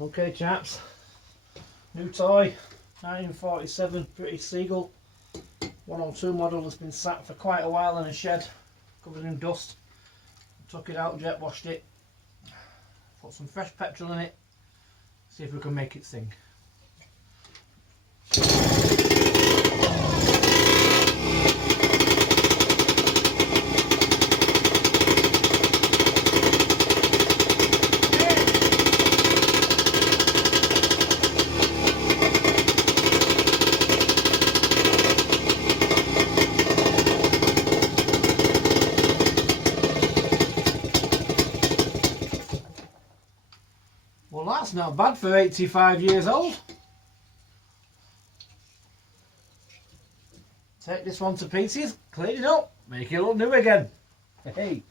Okay chaps, new toy, 1947 British Seagull 102 model has been sat for quite a while in a shed, covered in dust. Took it out, jet washed it, put some fresh petrol in it, see if we can make it sing. Well, that's not bad for 85 years old. Take this one to pieces, clean it up, make it look new again. Hey.